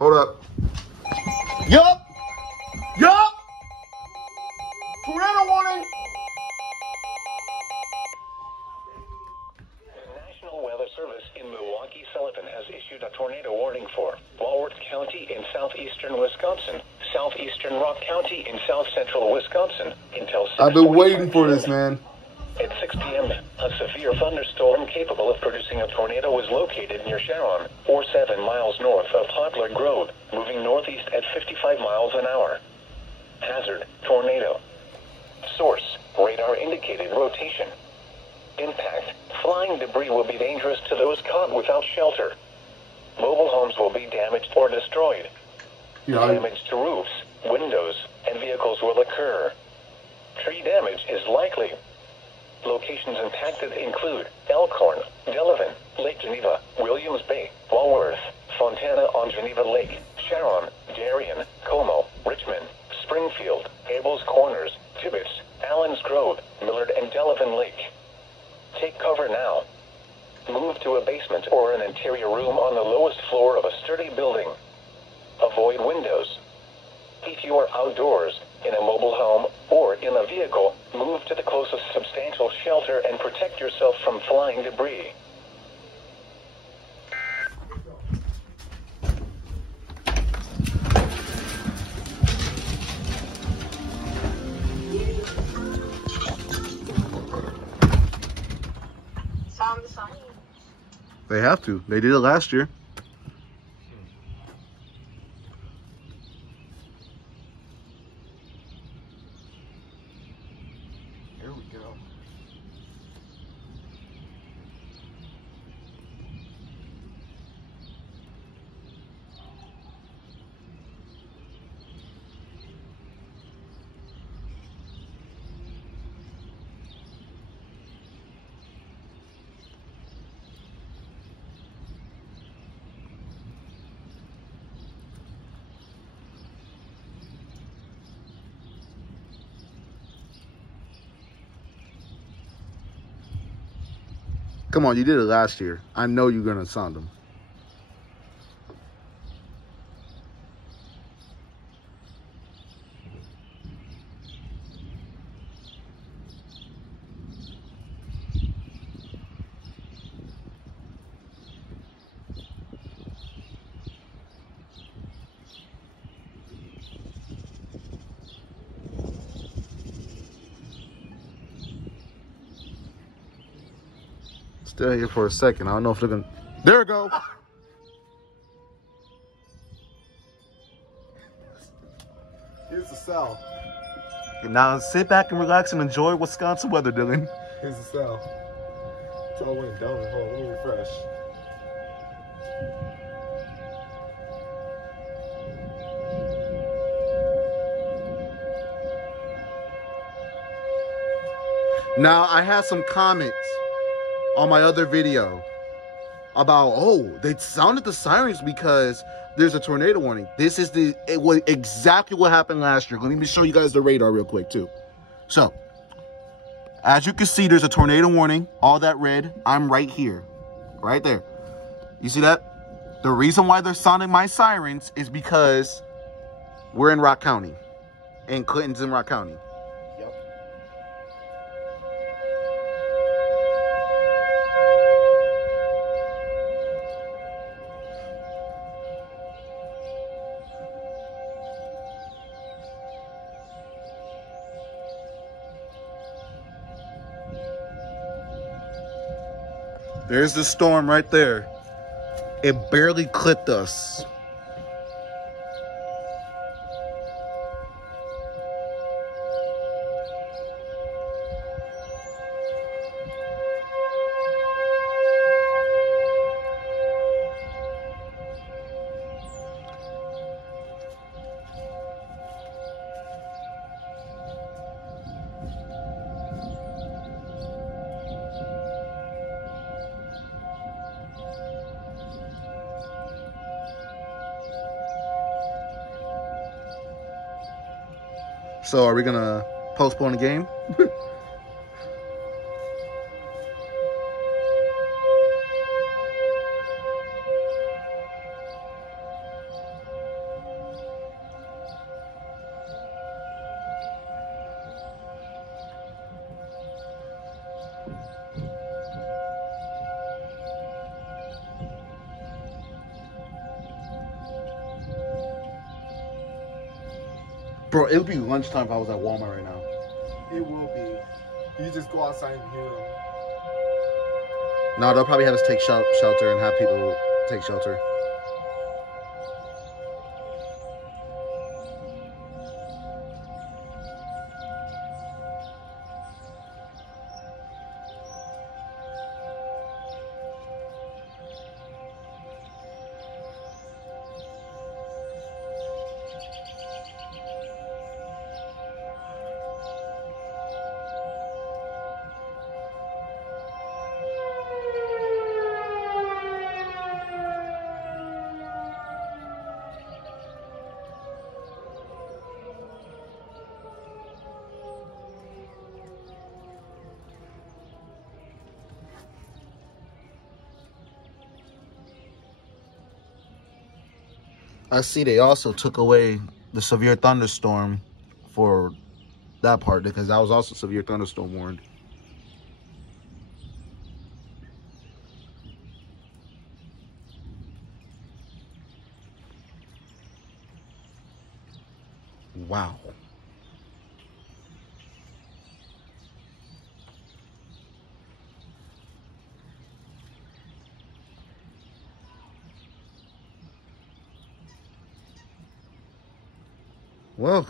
Hold up. Yup! Yup! Tornado warning! The National Weather Service in Milwaukee-Sullivan has issued a tornado warning for Walworth County in southeastern Wisconsin, southeastern Rock County in south-central Wisconsin until 6:45 I've been waiting for this, man. At 6 p.m., a severe thunderstorm capable of producing a tornado was located near Sharon, 7 miles north of Poplar Grove, moving northeast at 55 miles an hour. Hazard, tornado. Source, radar indicated rotation. Impact, flying debris will be dangerous to those caught without shelter. Mobile homes will be damaged or destroyed. Damage to roofs, windows, and vehicles will occur. Tree damage is likely. Locations impacted include Elkhorn, Delavan, Lake Geneva, Williams Bay, Walworth, Fontana on Geneva Lake, Sharon, Darien, Como, Richmond, Springfield, Abels Corners, Tibbetts, Allen's Grove, Millard, and Delavan Lake. Take cover now. Move to a basement or an interior room on the lowest floor of a sturdy building. Avoid windows. If you are outdoors, in a mobile home, or in a vehicle, move to the closest substantial shelter and protect yourself from flying debris. Sound the sign. They have to. They did it last year. Here we go. Come on, you did it last year. I know you're gonna sound them. Still here for a second. I don't know if they're gonna. There we go. Here's the cell. Now sit back and relax and enjoy Wisconsin weather, Dylan. Here's the cell. It's all went down. Hold on, let me refresh. Now I had some comments on my other video about, oh, they sounded the sirens because there's a tornado warning. This is exactly what happened last year. Let me show you guys the radar real quick too. So, as you can see, there's a tornado warning. All that red, I'm right here, right there. You see that? The reason why they're sounding my sirens is because we're in Rock County, and Clinton's in Rock County. There's the storm right there. It barely clipped us. So are we gonna postpone the game? Bro, it would be lunchtime if I was at Walmart right now. It will be. You just go outside and hear them. No, they'll probably have us take shelter and have people take shelter. I see they also took away the severe thunderstorm for that part because that was also severe thunderstorm warned. Wow. Well,